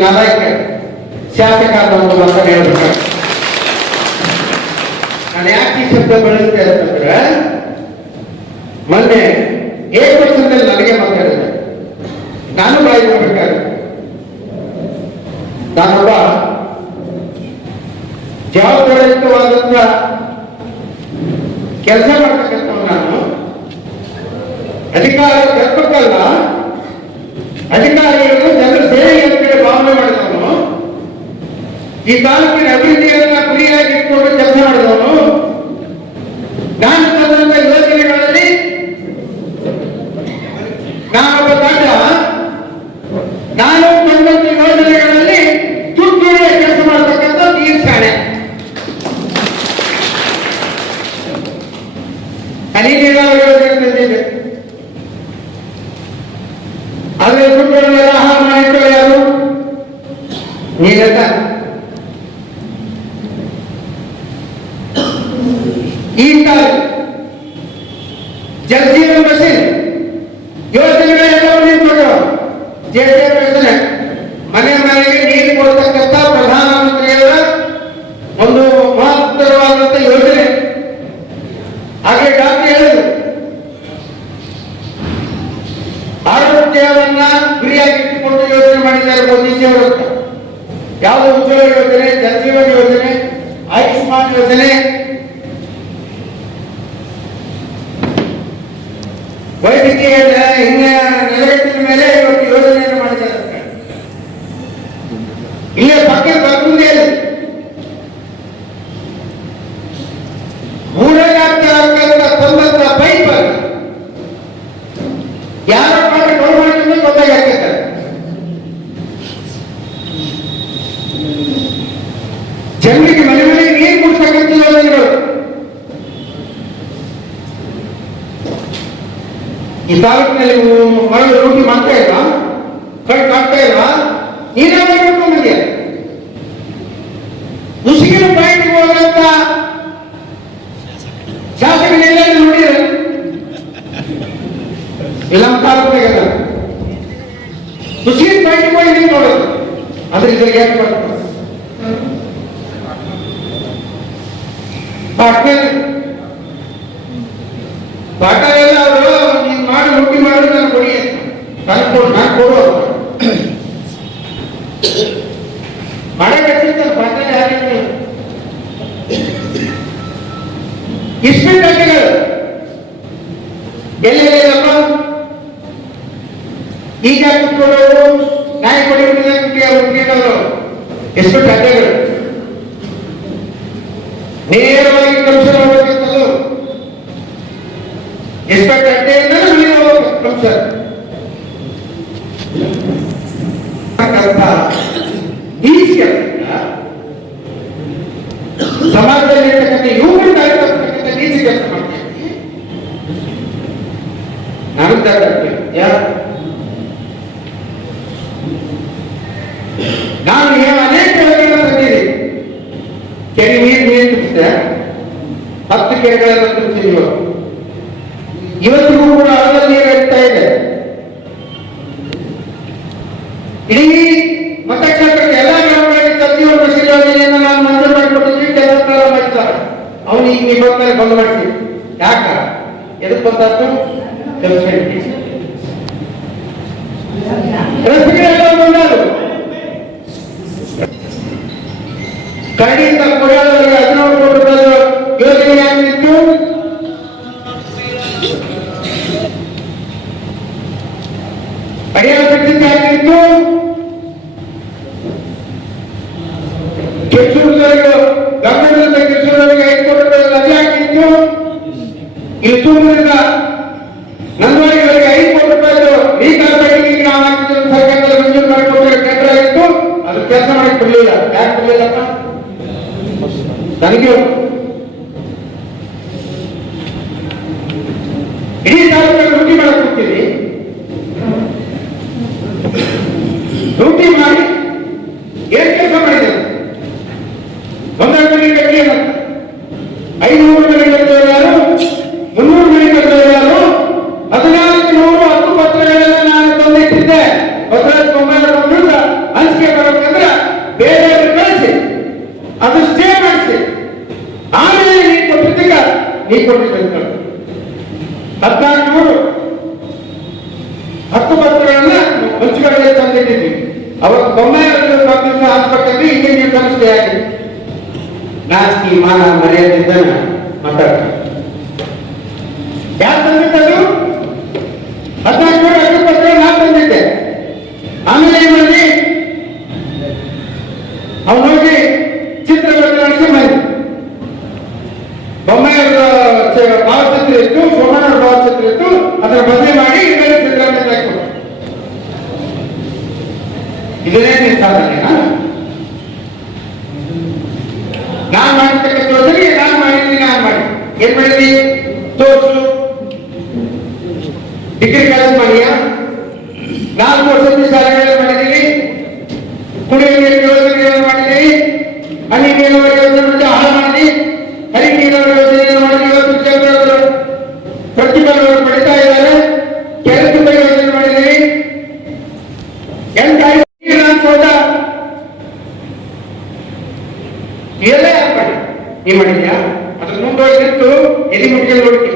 ನಾಲಾಯಕ ಶಾಸಕ ಅಂತ ಒಂದು ಅಂತ ಹೇಳ್ಬೇಕು ನಾನು ಯಾಕೆ ಈ ಶಬ್ದ ಬಳಸ್ತೆ ಅಂತಂದ್ರೆ, ಮೊನ್ನೆ ಏಕವಚನದಲ್ಲಿ ನನಗೆ ಮಾತಾಡಿದೆ ನಾನು ಕೆಲಸ ಮಾಡ್ತಕ್ಕಂಥವ್ ನಾನು ಅಧಿಕಾರ ತಪ್ಪಕ್ಕಲ್ಲ ಅಧಿಕಾರಿಗಳು ಜನರ ಸೇವೆ ಅಂತೇಳಿ ಭಾವನೆ ಮಾಡಿದವನು, ಈ ತಾಲೂಕಿನ ಅಭಿವೃದ್ಧಿಯನ್ನ ಗುರಿಯಾಗಿ ಇಟ್ಕೊಂಡು ಕೆಲಸ ಮಾಡಿದವನು ನಾನು ತಂದಂತ ಯೋಜನೆಗಳಲ್ಲಿ ನಾನೊಬ್ಬ ತಂಡ ನಾನು ತಂದಂತ ಯೋಜನೆಗಳಲ್ಲಿ ತುರ್ತುಳಿಯ ಕೆಲಸ ಮಾಡತಕ್ಕಂಥ ನೀರು ಶಾಣೆ ಹನಿ ನೀರಾವರಿ ಯೋಜನೆ ತಂದಿದೆ ಆದ್ರೆ ದುಡ್ಡುಗಳನ್ನೆಲ್ಲ ಹಾಳು ಮಾಡಿಟ್ಟು ಯಾರು ನೀವೆಲ್ಲ ಈ ಜಲ್ಜೀವನ ಜಲಜೀವನ್ ಮಿಷನ್ ಯೋಜನೆಗಳೆಲ್ಲವನ್ನೂ ಕೊಡೋ ಜೆ ಮಿಷನ್ ಮನೆ ಮನೆಗೆ ನೀರು ಕೊಡ್ತಕ್ಕಂಥ ಪ್ರಧಾನಮಂತ್ರಿಯವರ ಒಂದು ಮಹತ್ತರವಾದಂಥ ಯೋಜನೆ. ಹಾಗೆ ಡಾಕ್ಟರ್ ಹೇಳಿದ್ರು ಆರೋಗ್ಯವನ್ನ ಗುರಿಯಾಗಿಟ್ಟುಕೊಂಡು ಯೋಜನೆ ಮಾಡಿದ್ದಾರೆ ಮೋದಿಜಿಯವರು ಯಾವ ಅಂತ. ಯಾವುದು ಉಜ್ವಲ ಯೋಜನೆ ಜಲ್ಜೀವನ ಯೋಜನೆ, ಆಯುಷ್ಮಾನ್ ಯೋಜನೆ ವೈದ್ಯಕೀಯ ಹಿಂಗ ನೆಲೆಗಟ್ಟಿನ ಮೇಲೆ ಇವತ್ತು ಯೋಜನೆಯನ್ನು ಮಾಡಿದ್ದಾರೆ. ಇಲ್ಲೇ ಪಕ್ಕದ ಬಗ್ಗುಂದಿಯಲ್ಲಿ ಮೂರನೇ ತಂದಂತ ಪೈಪ್ ಯಾರ ಮಾಡಿ ಡೌನ್ ಮಾಡಿದ್ರೆ ಗೊತ್ತಾಗ್ತದೆ ಜನರಿಗೆ ಮನೆ ಮನೆಗೆ ನೀರು ಕುಡಿಸ್ತಕ್ಕಂಥ ಯೋಜನೆಗಳು ಈ ತಾಲೂಕಿನಲ್ಲಿ ಮರಳು ಲೂಟಿ ಮಾಡ್ತಾ ಇಲ್ಲ ಕಟ್ ಆಗ್ತಾ ಇಲ್ಲ ನೀರಾವರಿ ಬಂದಿದೆ ಮುಸುಗಿನ ಪಾಯಿಂಟ್ ಹೋದಂತ ಶಾಸಕನೆಲ್ಲ ನೋಡಿದ್ರೆ ಇಲ್ಲ ತಾಲೂಕಿಗೆ ಮುಸ್ಲಿಂ ಪಾರ್ಟಿ ಹೋಗಿ ನೀವು ನೋಡೋದು ಅದ್ರ ಯಾಕೆ ಮಾಡ್ತಾರೆ ಪಾಟ್ನೆ ಪಾಠ ಎಲ್ಲ ಅವರು ನೀನು ಮಾಡಿ ಲೂಟಿ ಮಾಡಿ ನಾನು ಕೊಡಿ ಕೊಡು ಕೊಡು ಇಸ್ಪೀಟ್ ಈಗ ಕುತ್ಕೊಳ್ಳೋರು ನ್ಯಾಯ ಕೊಡಿ ಎಷ್ಟು ನೇರವಾಗಿ ಕಮಿಷನ್ ಹೋಗ್ಬೇಕಿತ್ತಲ್ಲ ಎಷ್ಟು ಗಂಟೆಯಿಂದ ಮನೆಗೆ ಹೋಗ್ಬೇಕು ಕಮಿಷನ್ ನೀತಿ ಕೆಲಸದಿಂದ ಸಮಾಜದಲ್ಲಿ ಇರ್ತಕ್ಕಂಥ ಆಗಿರ್ತಕ್ಕಂಥ ನೀತಿ ಕೆಲಸ ಮಾಡ್ತೀವಿ ನಾನು ಏನು ಅನೇಕ ತಂದಿದ್ದೀನಿ ಕೆರೆ ನೀರು ನೀರು ತುಂಬಿಸಿದೆ. ಹತ್ತು ಕೆರೆಗಳನ್ನು ತುಂಬಿಸಿದ್ವಿ ಇವತ್ತಿಗೂ ಕೂಡ ಅದರ ನೀರು ಇದೆ. ಇಡೀ ಮತಕ್ಷೇತ್ರದ ನಿಮ್ಮ ಮೇಲೆ ಬಂದ್ ಮಾಡ್ತೀವಿ ಯಾಕ ಎದಕ್ಕೆ ಬಂದಾತು ಸಬ್ಸಿಡಿ ರಸ್ತೆಗಳೆಲ್ಲ ಬಂದಾರು ಕರಡಿಯಿಂದ ಕೊಡಾದವರಿಗೆ ಹದಿನೇಳು ಕೋಟಿ ರೂಪಾಯಿ ಯೋಜನೆ ಆಗಿತ್ತು ಅಡಿಯಾಳ ಬಿಟ್ಟಿದ್ದ ಆಗಿತ್ತು ಕೆಚ್ಚೂರಿನವರಿಗೆ ನನಗೆ ಇಡೀ ತಾಲೂಕಲ್ಲಿ ಲೂಟಿ ಮಾಡಕ್ ಹೋಗ್ತೀವಿ ಲೂಟಿ ಮಾಡಿ ಹೈಕೋರ್ಟ್ ಕಳಿಸ್ತಾರೆ ಹದಿನಾಲ್ಕುನೂರು ಹಕ್ಕು ಪತ್ರಗಳನ್ನ ಮುನ್ಸಿಪಾಲಿಟಿ ತಂದಿಟ್ಟಿದ್ವಿ ಅವತ್ತು ಬೊಮ್ಮಾಯಿರತ್ನ ಕಾಂಗ್ರೆಸ್ ಆಸ್ಪತ್ರೆಯಲ್ಲಿ ಇಂಡಿಯನ್ ಸಂಸ್ಥೆ ಆಗಿದೆ. ನಾಸ್ತಿ ಮಾನ ಮರ್ಯಾದಿದ್ದಾನೆ ಭಾವಚಿತ್ರ ಇತ್ತು ಸೋಮಣ್ಣವ್ರ ಭಾವಚಿತ್ರ ಇತ್ತು, ಅದರ ಬದಲಿ ಮಾಡಿ ಕಡೆ ಸಿದ್ದರಾಮಯ್ಯ. ಇದನ್ನೇ ಸಾಧನೆ ನಾನ್ ಮಾಡಿರ್ತಕ್ಕಂಥ ಯೋಜನೆ ನಾನು ಮಾಡಿದ್ದೀನಿ, ನಾನು ಮಾಡಿ ಏನ್ ಮಾಡಿದಿ ತೋರ್ಸು. ಡಿಗ್ರಿ ಕಾಲೇಜ್ ಮಾಡಿಯಾ? ನಾಲ್ಕು ವಸತಿ ಶಾಲೆಗಳನ್ನು ಮಾಡಿದ್ದೀವಿ ಕುಡಿಯುವ ನೀರಿನ ಯೋಜನೆಗಳನ್ನು ಮಾಡಿದ್ದೀವಿ ಹನಿ ನೀರಾವರಿ ಯೋಜನೆ ಹಾಳು ಮಾಡಿ ಹನಿ ನೀರಾವರಿ ಯೋಜನೆಯನ್ನು ಮಾಡಿ ಇವತ್ತು ಜನರು ಪ್ರತಿಫಲವನ್ನು ಪಡಿತಾ ಇದ್ದಾರೆ ಕೆಲಸ ಯೋಜನೆ ಮಾಡಿದ್ದೀವಿ ಎಂತ ವಿಧಾನಸೌಧ ಎಲ್ಲ ಯಾರು ಮಾಡಿ ನೀ ಮಾಡಿದ್ಯಾ ಅದ್ರ ಮುಂದೋಗಿ ನಿಂತು ಎಲ್ಲಿ ಮುಟ್ಟಿಗೆ ನೋಡ್ತಿ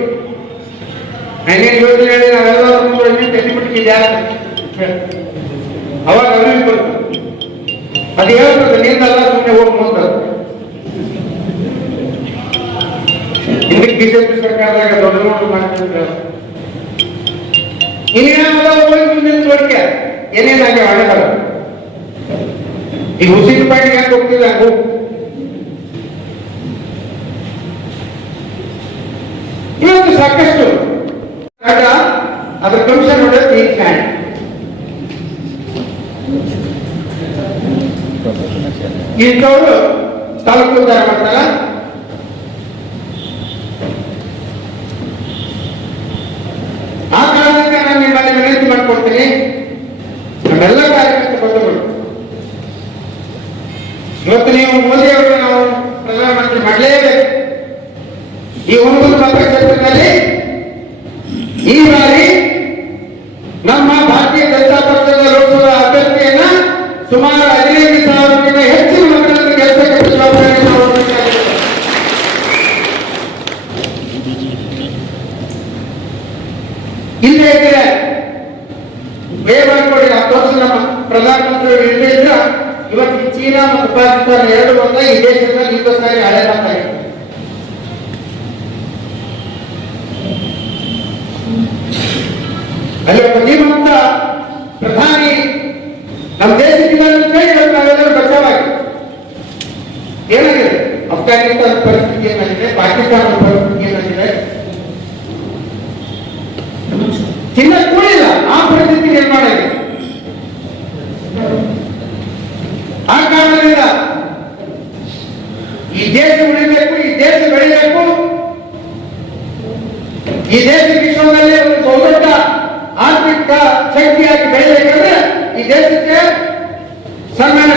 ನಾನೇನು ಯೋಜನೆ ಹೇಳಿ ನಾವೆಲ್ಲ ಮುಂದೋಗಿ ನಿಂತು ಎಲ್ಲಿ ಮುಟ್ಟಿಗೆ ಯಾರು? ಅವಾಗ ಅರಿವು ಬಂತು ಅದು ಹೇಳ್ತದೆ ನೀನೆಲ್ಲ ಸುಮ್ಮನೆ ಹೋಗಿ ಮುಂದೆ ಹಿಂದಕ್ಕೆ ಬಿಜೆಪಿ ಸರ್ಕಾರದಾಗ ದೊಡ್ಡ ದೊಡ್ಡ ಮಾಡ್ತಿದ್ರು ಇನ್ನೇನೆಲ್ಲ ಹೋಗಿ ನಿಂತು ನೋಡ್ಕೆ ಏನೇನಾಗಿ ಹಣಗಳು. ಈ ಯಾಕೆ ಹೋಗ್ತಿಲ್ಲ ಹೋಗು ಇವತ್ತು ಸಾಕಷ್ಟು ಅದ್ರ ಕಮಿಷನ್ ನೋಡೋದು ಈ ನ್ಯಾಯ ಇಂಥವ್ರು ತಾಲೂಕು ಉದ್ಧಾರ ಮಾಡ್ತಾರ? ಆ ಕಾರಣಕ್ಕೆ ನಾನು ನಿಮ್ಮಲ್ಲಿ ವಿನಂತಿ ಮಾಡ್ಕೊಡ್ತೀನಿ. ನಮ್ಮೆಲ್ಲ ಕಾರ್ಯಕರ್ತರು ಇವತ್ತು ನೀವು ಮೋದಿ ಅವರು ನಾವು ಪ್ರಧಾನಮಂತ್ರಿ ಮಾಡಲೇಬೇಕು. ಈ ಒಂದು ಮತಕ್ಷೇತ್ರದಲ್ಲಿ ಇಲ್ಲೇ ಇದ್ರೆ ಮಾಡಿಕೊಡಿ ಹತ್ತು ನಮ್ಮ ಪ್ರಧಾನಮಂತ್ರಿ ಇರಲಿಲ್ಲ ಇವತ್ತು ಚೀನಾ ಮತ್ತು ಪಾಕಿಸ್ತಾನ ಎರಡು ಒಂದ ಈ ದೇಶದಲ್ಲಿ ಹಿಂದೂಸ್ತಾನಿ ಹಳೆ ಇದೆ. ಅಲ್ಲಿ ಪ್ರಧಾನಿ ನಮ್ಮ ದೇಶದಿಂದ ಅಂತ ಹೇಳಿ ಇವತ್ತು ನಾವೆಲ್ಲರೂ ಬಚಾವಾಗಿ ಏನಾಗಿದೆ ಅಫ್ಘಾನಿಸ್ತಾನ ಪರಿಸ್ಥಿತಿ ಏನಾಗಿದೆ? ಪಾಕಿಸ್ತಾನದ ಪರಿಸ್ಥಿತಿ ಏನಾಗಿದೆ? ಚಿನ್ನ ಕೂಡಿಲ್ಲ. ಆ ಪರಿಸ್ಥಿತಿ ಏನ್ ಮಾಡಿದೆ ಆ ಕಾರಣದಿಂದ ಈ ದೇಶ ಉಳಿಬೇಕು, ಈ ದೇಶ ಬೆಳಿಬೇಕು. ಈ ದೇಶ ವಿಶ್ವದಲ್ಲಿ ಒಂದು ಬಹುದೊಡ್ಡ ಆರ್ಥಿಕ ಶಕ್ತಿಯಾಗಿ ಬೆಳೆಯಬೇಕಂದ್ರೆ ಈ ದೇಶಕ್ಕೆ ಸನ್ಮಾನ